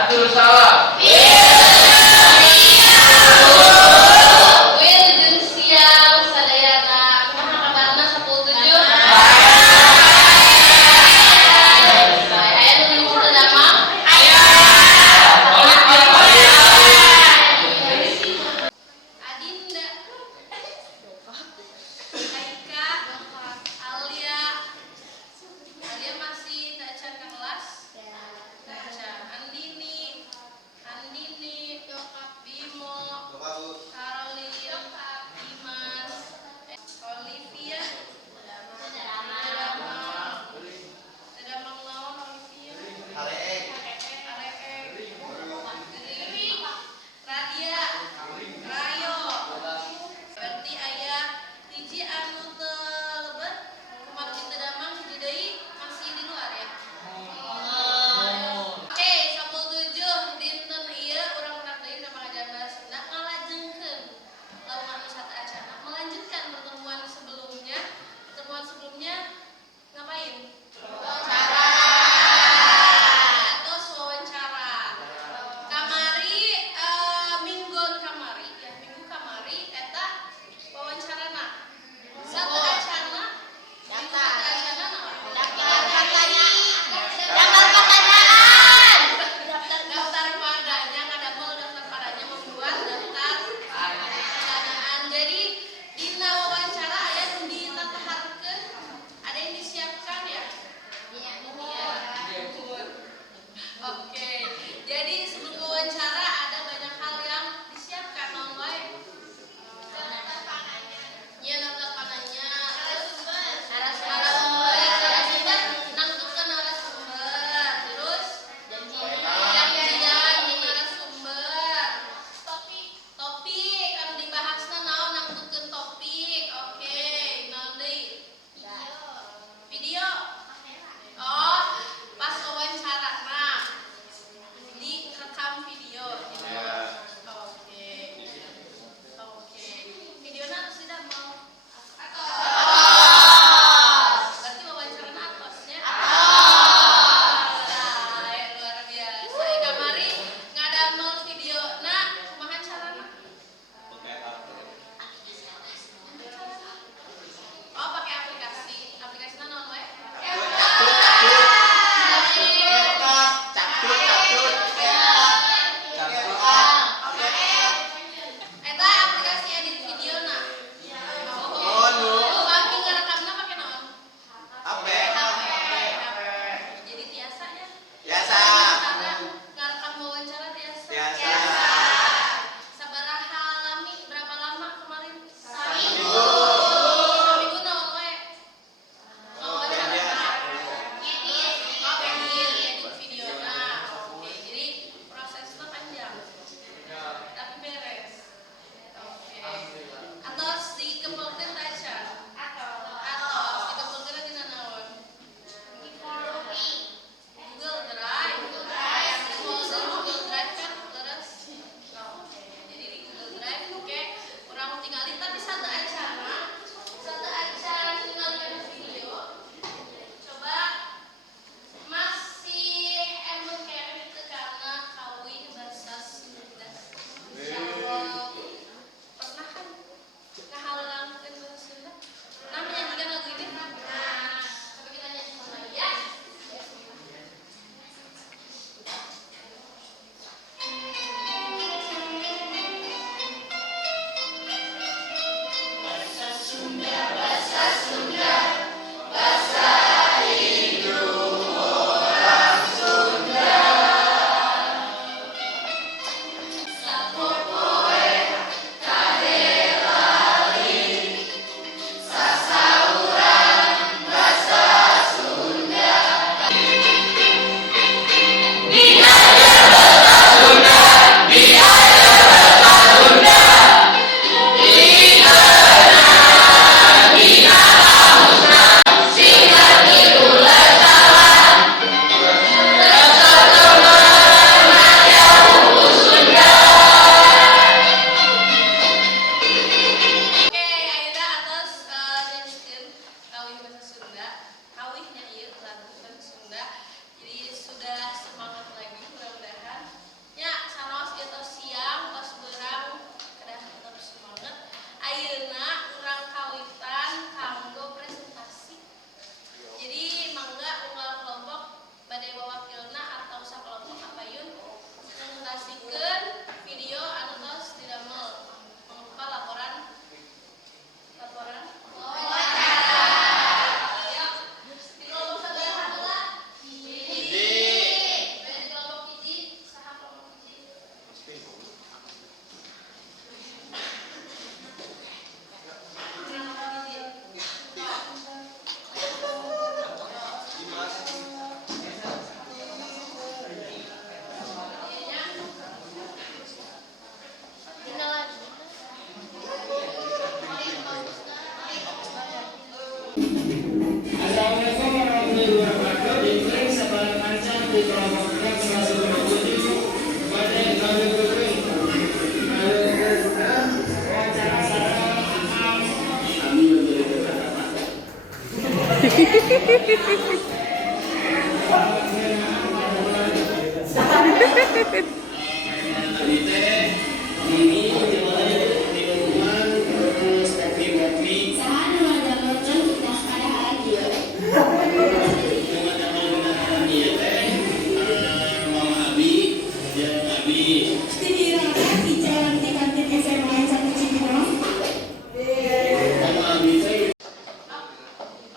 Atur salam. Wil jeung siang sadayana kumaha kabarna 10-7? Aya nu libur teu damang? Adinda, Aika, Alia masih tak acan ke kelas? Tak acan. Andini,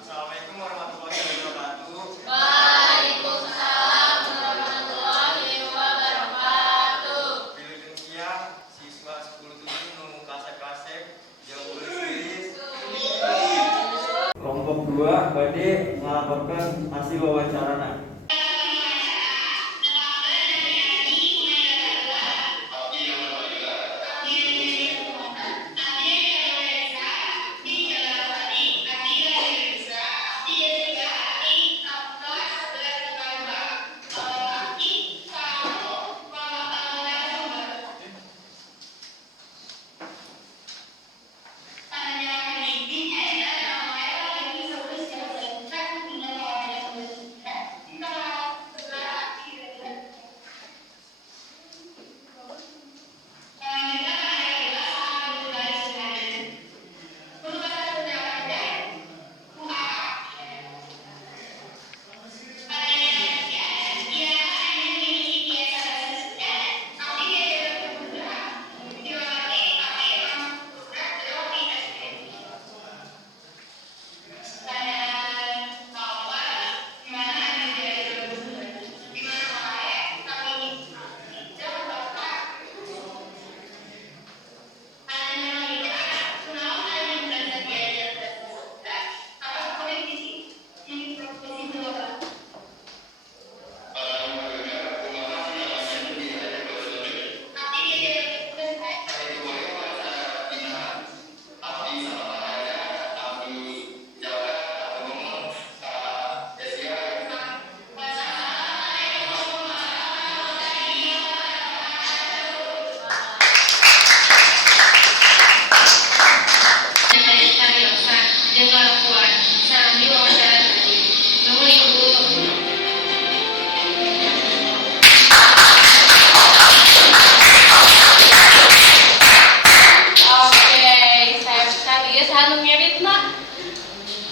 Assalamualaikum warahmatullahi wabarakatuh. Waalaikumsalam warahmatullahi wabarakatuh. Bilukeun siang siswa 10-7 nu kasep-kasep jeung geus-geus. Kelompok 2 bade ngalaporkeun hasil wawancarana.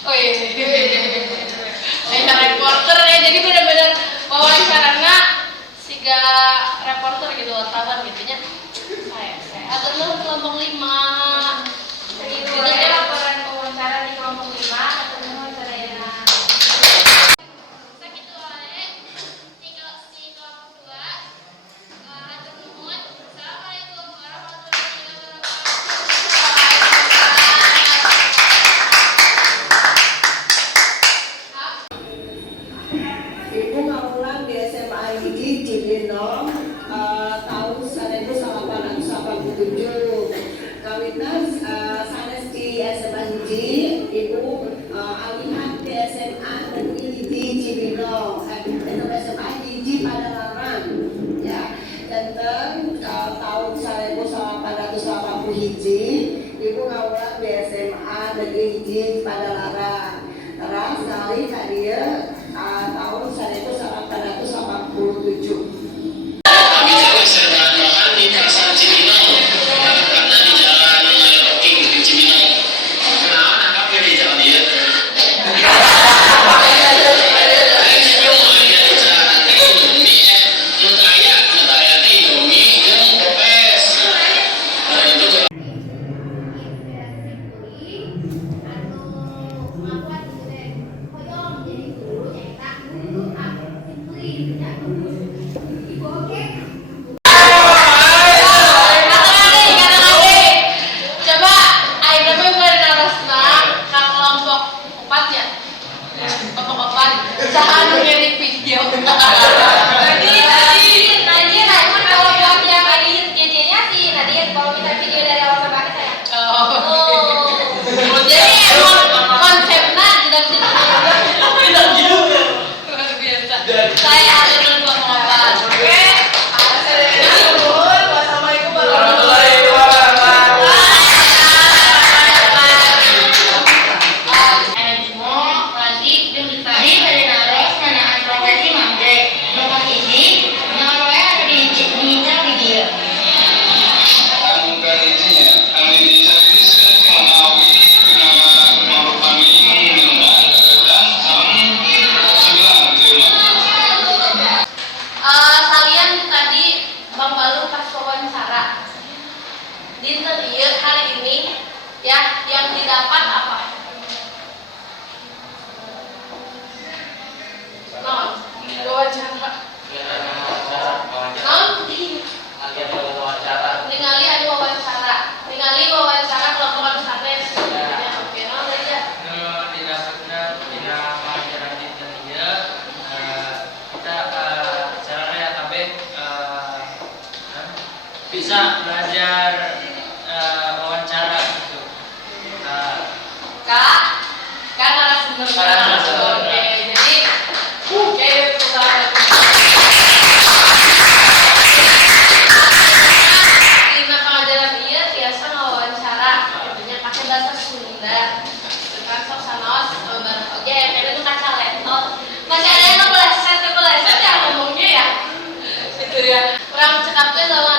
Oh iya, reporter ya, jadi bener-bener wawancaranya siga reporter gitu, wartawan gitu nya. Saya atur nuhun kelompok 5. Gitu aja laporan wawancara di kelompok 5, atur nuhun sadayana. Sakitu wae tinggal si kelompok 2. Atur nuhun. Assalamualaikum warahmatullahi wabarakatuh. Ibu ngaulang di SMA Gigi Cibinong tahun 1987. Kawitan sanes di SMA Gigi, Ibu alihan di SMA Negeri Gigi Cibinong, itu SMA Gigi Padalarang, ya. Dan tahun 1981, Ibu ngaulang di SMA Negeri Gigi Padalarang. Terus kali kadia tahun 1987. Kami jauh serta bahan di pasar Cibinong karena di jalan King di Cibinong. Kenapa nangkap di jalan dia? Coba ayo bener narosna ka kelompok 4 ya. Kelompok 4 saha anu ngirim video. Tadi emang kalau buat yang edit GJ-nya sih Nadia kalau minta video dari awal sampai akhir saya. Jadi emang konsepnya tidak gitu. Luar biasa. Saya ada kelompok 4. Oke. Wassalamualaikum warahmatullahi wabarakatuh. Tadi pada naros mengenai profesi wawancara. Non, ningali anu wawancara. Ningali wawancara kelompok anu sanes. Oke, non aja. Bisa belajar wawancara gitu. Kak narasumber. Oke, jadi lima pelajaran dia biasa ngawawancara, tentunya pakai bahasa Sunda. Kan sok sanos, oke, itu kaca laptop. Macam ada yang kepleset ya ngomongnya ya. Itu ya. Kurang cekapnya sama